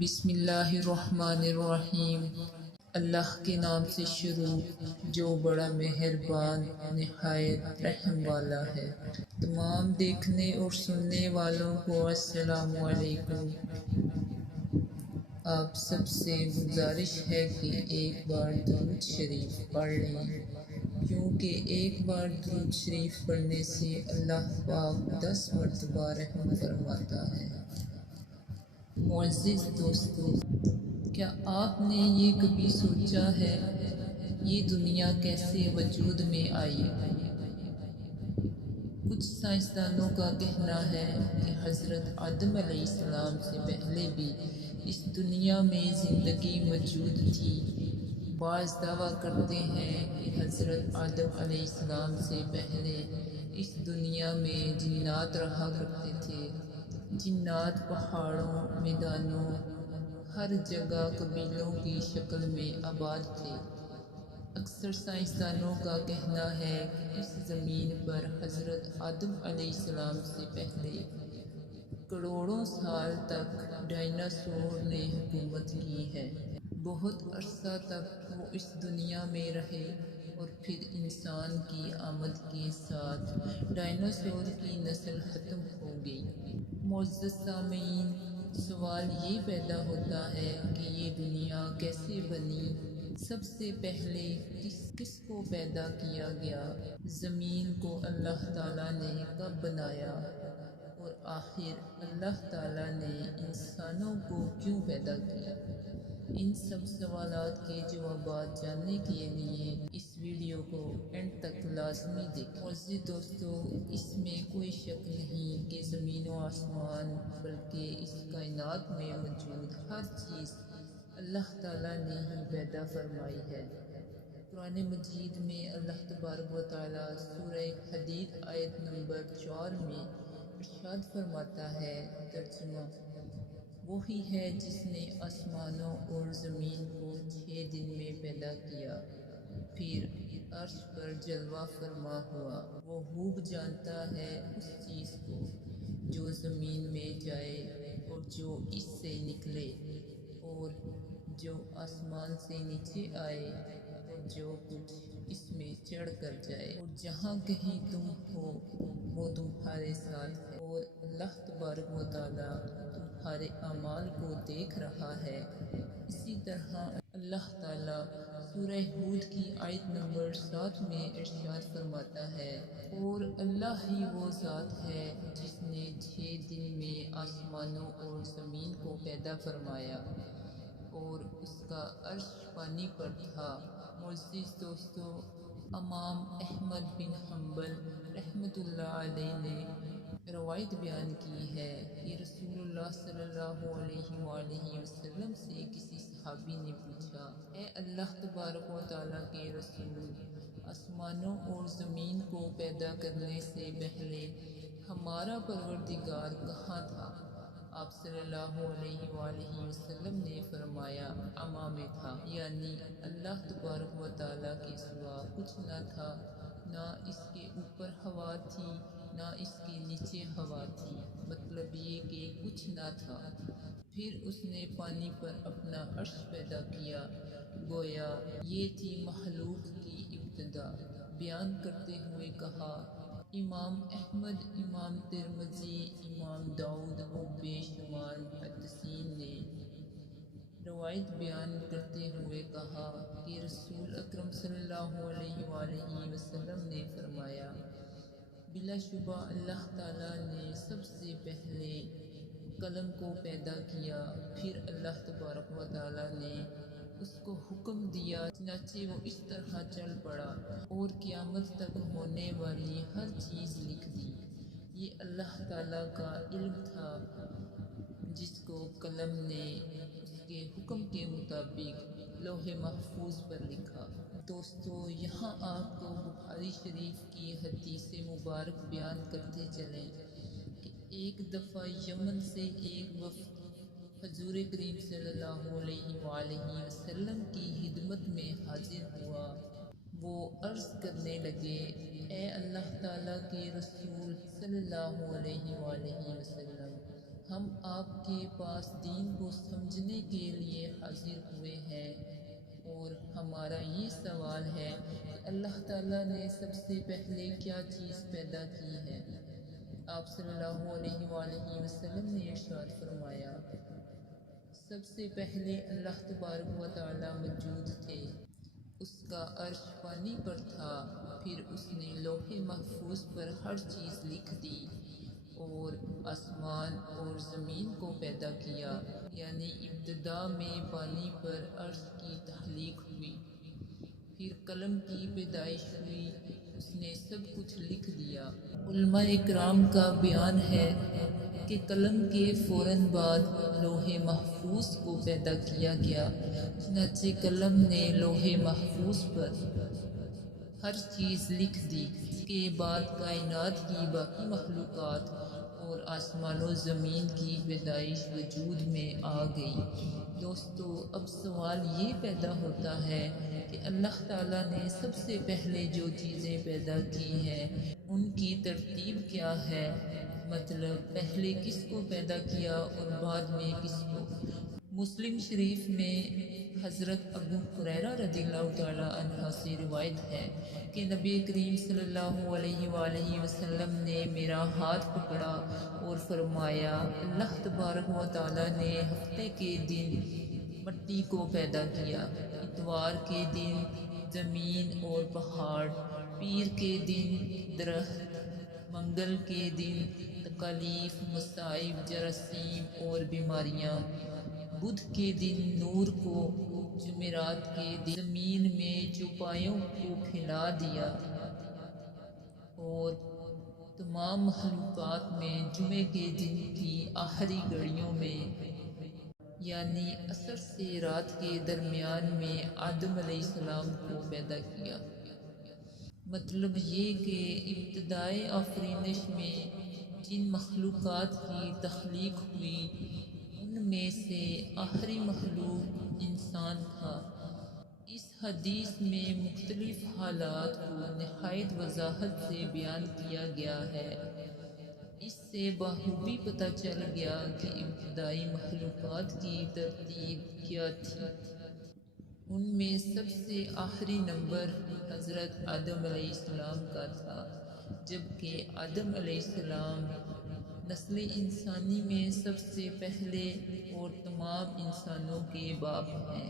بسم اللہ الرحمن الرحیم۔ اللہ کے نام سے شروع جو بڑا مہربان نہایت رحم والا ہے۔ تمام دیکھنے اور سننے والوں کو السلام علیکم۔ آپ سب سے گزارش ہے کہ ایک بار درود شریف پڑھ لیں، کیونکہ ایک بار درود شریف پڑھنے سے اللہ پاک 10 مرتبہ رحم فرماتا ہے۔ معزز دوستو، کیا آپ نے یہ کبھی سوچا ہے یہ دنیا کیسے وجود میں آئی؟ کچھ سائنسدانوں کا کہنا ہے کہ حضرت آدم علیہ السلام سے پہلے بھی اس دنیا میں زندگی موجود تھی۔ بعض دعویٰ کرتے ہیں کہ حضرت آدم علیہ السلام سے پہلے اس دنیا میں جنات رہا کرتے تھے۔ جنات پہاڑوں، میدانوں، ہر جگہ قبیلوں کی شکل میں آباد تھے۔ اکثر سائنسدانوں کا کہنا ہے کہ اس زمین پر حضرت آدم علیہ السلام سے پہلے کروڑوں سال تک ڈائناسور نے حکومت کی ہے۔ بہت عرصہ تک وہ اس دنیا میں رہے اور پھر انسان کی آمد کے ساتھ ڈائناسور کی نسل ختم ہو گئی۔ معزز سامعین، سوال یہ پیدا ہوتا ہے کہ یہ دنیا کیسے بنی؟ سب سے پہلے کس کو پیدا کیا گیا؟ زمین کو اللہ تعالیٰ نے کب بنایا؟ اور آخر اللہ تعالیٰ نے انسانوں کو کیوں پیدا کیا؟ ان سب سوالات کے جوابات جاننے کے لیے اس ویڈیو کو اینڈ تک لازمی دیکھیں۔ معزز دوستو، اس میں کوئی شک نہیں کہ زمین و آسمان بلکہ اس کائنات میں موجود ہر چیز اللہ تعالیٰ نے ہی پیدا فرمائی ہے۔ قرآن مجید میں اللہ تبارک و تعالیٰ سورہ حدید آیت نمبر 4 میں ارشاد فرماتا ہے، ترجمہ: وہی ہے جس نے آسمانوں اور زمین کو 6 دن میں پیدا کیا، پھر عرش پر جلوہ فرما ہوا۔ وہ خوب جانتا ہے اس چیز کو جو زمین میں جائے اور جو اس سے نکلے، اور جو آسمان سے نیچے آئے اور جو کچھ اس میں چڑھ کر جائے، اور جہاں کہیں تم ہو وہ تمہارے ساتھ ہے، اور اللہ تبارک و تعالیٰ تمہارے اعمال کو دیکھ رہا ہے۔ اسی طرح اللہ تعالیٰ سورہ ہود کی آیت نمبر 7 میں ارشاد فرماتا ہے، اور اللہ ہی وہ ذات ہے جس نے 6 دن میں آسمانوں اور زمین کو پیدا فرمایا اور اس کا عرش پانی پر تھا۔ معزز دوستو، امام احمد بن حنبل رحمۃ اللہ علیہ نے روایت بیان کی ہے کہ رسول اللہ صلی اللہ علیہ وآلہ وسلم سے کسی صحابی نے پوچھا، اے اللہ تبارک و تعالیٰ کے رسول، آسمانوں اور زمین کو پیدا کرنے سے پہلے ہمارا پروردگار کہاں تھا؟ آپ صلی اللہ علیہ وآلہ وسلم نے فرمایا، عما میں تھا، یعنی اللہ تبارک و تعالیٰ کے سوا کچھ نہ تھا، نہ اس کے اوپر ہوا تھی نہ اس کے نیچے ہوا تھی، مطلب یہ کہ کچھ نہ تھا۔ پھر اس نے پانی پر اپنا عرش پیدا کیا، گویا یہ تھی مخلوق کی ابتدا۔ بیان کرتے ہوئے کہا، امام احمد، امام ترمذی، امام داؤد اور بے شمار محدثین نے روایت بیان کرتے ہوئے کہا کہ رسول اکرم صلی اللہ علیہ وآلہ وسلم نے فرمایا، بلا شبہ اللہ تعالیٰ نے سب سے پہلے قلم کو پیدا کیا، پھر اللہ تبارک و تعالیٰ نے اس کو حکم دیا، چنانچہ وہ اس طرح چل پڑا اور قیامت تک ہونے والی ہر چیز لکھ دی۔ یہ اللہ تعالیٰ کا علم تھا جس کو قلم نے اس کے حکم کے مطابق لوح محفوظ پر لکھا۔ دوستو، یہاں آپ کو بخاری شریف کی حدیث مبارک بیان کرتے چلیں کہ ایک دفعہ یمن سے ایک وفد حضور کریم صلی اللہ علیہ وآلہ وسلم کی خدمت میں حاضر ہوا۔ وہ عرض کرنے لگے، اے اللہ تعالیٰ کے رسول صلی اللہ علیہ وآلہ وسلم، ہم آپ کے پاس دین کو سمجھنے ہمارا یہ سوال ہے کہ اللہ تعالیٰ نے سب سے پہلے کیا چیز پیدا کی ہے؟ آپ صلی اللہ علیہ وآلہ وسلم نے ارشاد فرمایا، سب سے پہلے اللہ تبارک و تعالیٰ موجود تھے، اس کا عرش پانی پر تھا، پھر اس نے لوح محفوظ پر ہر چیز لکھ دی اور آسمان اور زمین کو پیدا کیا، یعنی ابتدا میں پانی پر عرش کی تخلیق ہوئی، پھر قلم کی پیدائش ہوئی، اس نے سب کچھ لکھ دیا۔ علماء اکرام کا بیان ہے کہ قلم کے فوراً بعد لوح محفوظ کو پیدا کیا گیا، چنانچہ قلم نے لوح محفوظ پر ہر چیز لکھ دی۔ اس کے بعد کائنات کی باقی مخلوقات اور آسمان و زمین کی پیدائش وجود میں آ گئی۔ دوستو، اب سوال یہ پیدا ہوتا ہے کہ اللہ تعالیٰ نے سب سے پہلے جو چیزیں پیدا کی ہیں ان کی ترتیب کیا ہے؟ مطلب پہلے کس کو پیدا کیا اور بعد میں کس کو؟ مسلم شریف میں حضرت ابو ہریرہ رضی اللہ تعالیٰ عنہ سے روایت ہے کہ نبی کریم صلی اللہ علیہ وآلہ وسلم نے میرا ہاتھ پکڑا اور فرمایا، اللہ تبارک و تعالیٰ نے ہفتے کے دن مٹی کو پیدا کیا، اتوار کے دن زمین اور پہاڑ، پیر کے دن درخت، منگل کے دن تکالیف، مصائب، جراثیم اور بیماریاں، بدھ کے دن نور کو، جمعرات کے دن زمین میں چوپایوں کو پھیلا دیا اور تمام مخلوقات میں جمعے کے دن کی آخری گھڑیوں میں یعنی عصر سے رات کے درمیان میں آدم علیہ السلام کو پیدا کیا۔ مطلب یہ کہ ابتدائے آفرینش میں جن مخلوقات کی تخلیق ہوئی ان میں سے آخری مخلوق انسان تھا۔ اس حدیث میں مختلف حالات کو نہایت وضاحت سے بیان کیا گیا ہے۔ اس سے بخوبی پتہ چل گیا کہ ابتدائی مخلوقات کی ترتیب کیا تھی۔ ان میں سب سے آخری نمبر حضرت آدم علیہ السلام کا تھا، جبکہ آدم علیہ السلام نسل انسانی میں سب سے پہلے اور تمام انسانوں کے باپ ہیں۔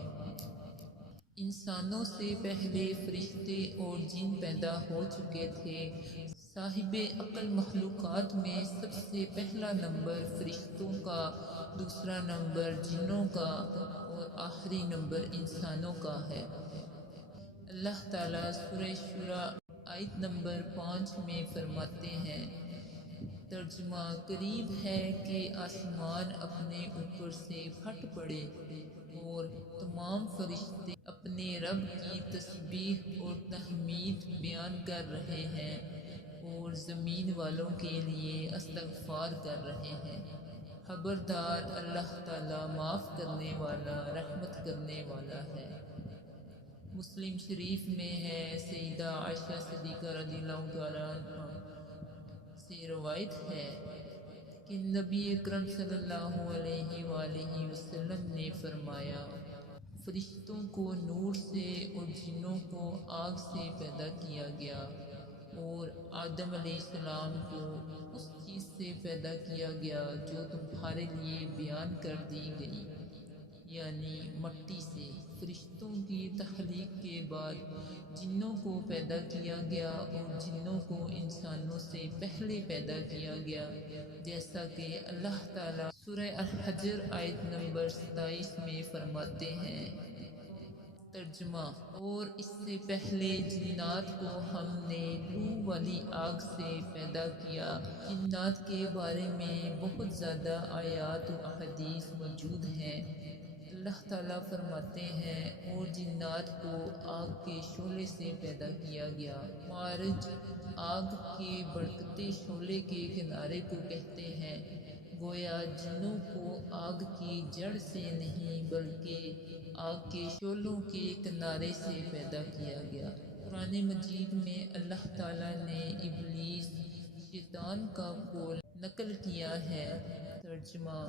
انسانوں سے پہلے فرشتے اور جن پیدا ہو چکے تھے۔ صاحب عقل مخلوقات میں سب سے پہلا نمبر فرشتوں کا، دوسرا نمبر جنوں کا اور آخری نمبر انسانوں کا ہے۔ اللہ تعالیٰ سورہ شورى آیت نمبر 5 میں فرماتے ہیں، ترجمہ: قریب ہے کہ آسمان اپنے اوپر سے پھٹ پڑے اور تمام فرشتے اپنے رب کی تسبیح اور تحمید بیان کر رہے ہیں اور زمین والوں کے لیے استغفار کر رہے ہیں۔ خبردار، اللہ تعالیٰ معاف کرنے والا، رحمت کرنے والا ہے۔ مسلم شریف میں ہے، سیدہ عائشہ صدیقہ رضی اللہ تعالیٰ عنہ سے روایت ہے کہ نبی اکرم صلی اللہ علیہ وآلہ وسلم نے فرمایا، فرشتوں کو نور سے اور جنوں کو آگ سے پیدا کیا گیا اور آدم علیہ السلام کو اس چیز سے پیدا کیا گیا جو تمہارے لیے بیان کر دی گئی، یعنی مٹی سے۔ فرشتوں کی تخلیق کے بعد جنوں کو پیدا کیا گیا اور جنوں کو انسانوں سے پہلے پیدا کیا گیا، جیسا کہ اللہ تعالیٰ سورہ الحجر آیت نمبر 27 میں فرماتے ہیں۔ ترجمہ: اور اس سے پہلے جنات کو ہم نے لو والی آگ سے پیدا کیا۔ جنات کے بارے میں بہت زیادہ آیات و احادیث موجود ہیں۔ اللہ تعالیٰ فرماتے ہیں، اور جنات کو آگ کے شعلے سے پیدا کیا گیا۔ معارج آگ کے بھڑکتے شعلے کے کنارے کو کہتے ہیں، گویا جنوں کو آگ کی جڑ سے نہیں بلکہ آگ کے شعلوں کے کنارے سے پیدا کیا گیا۔ قرآن مجید میں اللہ تعالیٰ نے ابلیس، شیطان کا قول نقل کیا ہے۔ ترجمہ: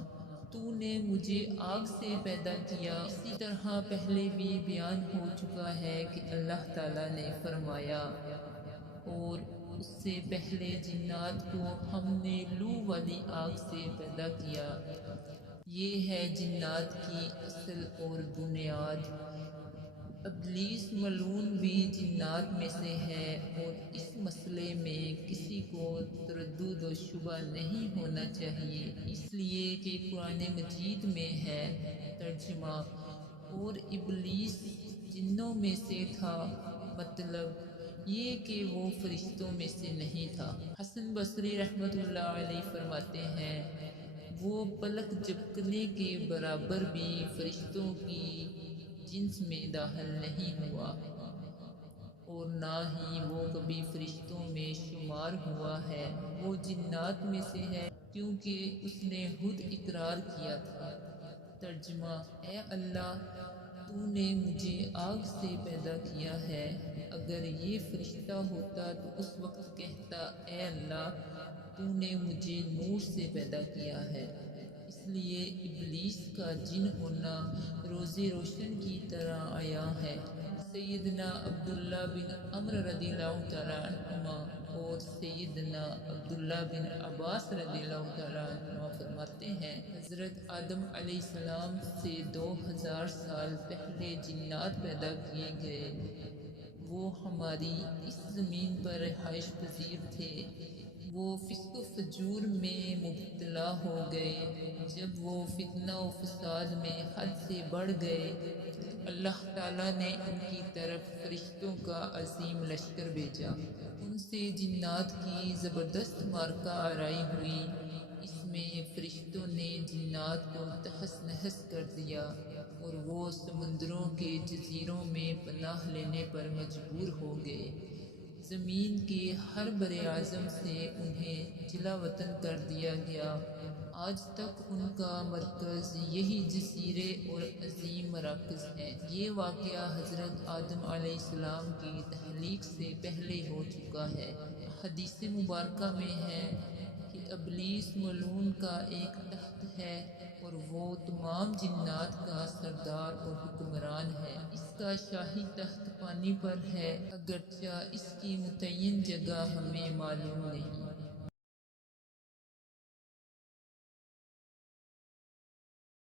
تو نے مجھے آگ سے پیدا کیا۔ اسی طرح پہلے بھی بیان ہو چکا ہے کہ اللہ تعالیٰ نے فرمایا، اور اس سے پہلے جنات کو ہم نے لو والی آگ سے پیدا کیا۔ یہ ہے جنات کی اصل اور بنیاد۔ ابلیس ملعون بھی جنات میں سے ہے، اور اس مسئلے میں کسی کو تردد و شبہ نہیں ہونا چاہیے، اس لیے کہ قرآن مجید میں ہے۔ ترجمہ: اور ابلیس جنوں میں سے تھا، مطلب یہ کہ وہ فرشتوں میں سے نہیں تھا۔ حسن بصری رحمۃ اللہ علیہ فرماتے ہیں، وہ پلک جھپکنے کے برابر بھی فرشتوں کی جنس میں داخل نہیں ہوا، اور نہ ہی وہ کبھی فرشتوں میں شمار ہوا ہے۔ وہ جنات میں سے ہے کیونکہ اس نے خود اقرار کیا تھا۔ ترجمہ: اے اللہ، تو نے مجھے آگ سے پیدا کیا ہے۔ اگر یہ فرشتہ ہوتا تو اس وقت کہتا، اے اللہ، تو نے مجھے نور سے پیدا کیا ہے۔ اس لیے ابلیس کا جن ہونا روز روشن کی طرح عیاں ہے۔ سیدنا عبداللہ بن عمرو رضی اللہ تعالیٰ عنہما اور سیدنا عبداللہ بن عباس رضی اللہ تعالیٰ عنہما فرماتے ہیں، حضرت آدم علیہ السلام سے 2000 سال پہلے جنات پیدا کیے گئے۔ وہ ہماری اس زمین پر رہائش پذیر تھے۔ وہ فسق و فجور میں مبتلا ہو گئے۔ جب وہ فتنہ و فساد میں حد سے بڑھ گئے تو اللہ تعالیٰ نے ان کی طرف فرشتوں کا عظیم لشکر بھیجا۔ ان سے جنات کی زبردست معرکہ آرائی ہوئی۔ اس میں فرشتوں نے جنات کو تہس نہس کر دیا، اور وہ سمندروں کے جزیروں میں پناہ لینے پر مجبور ہو گئے۔ زمین کے ہر بر اعظم سے انہیں جلا وطن کر دیا گیا۔ آج تک ان کا مرکز یہی جزیرے اور عظیم مراکز ہیں۔ یہ واقعہ حضرت آدم علیہ السلام کی تخلیق سے پہلے ہو چکا ہے۔ حدیث مبارکہ میں ہے کہ ابلیس ملعون کا ایک تخت ہے، اور وہ تمام جنات کا سردار اور حکمران ہے۔ اس کا شاہی تخت پانی پر ہے، اگرچہ اس کی متعین جگہ ہمیں معلوم نہیں۔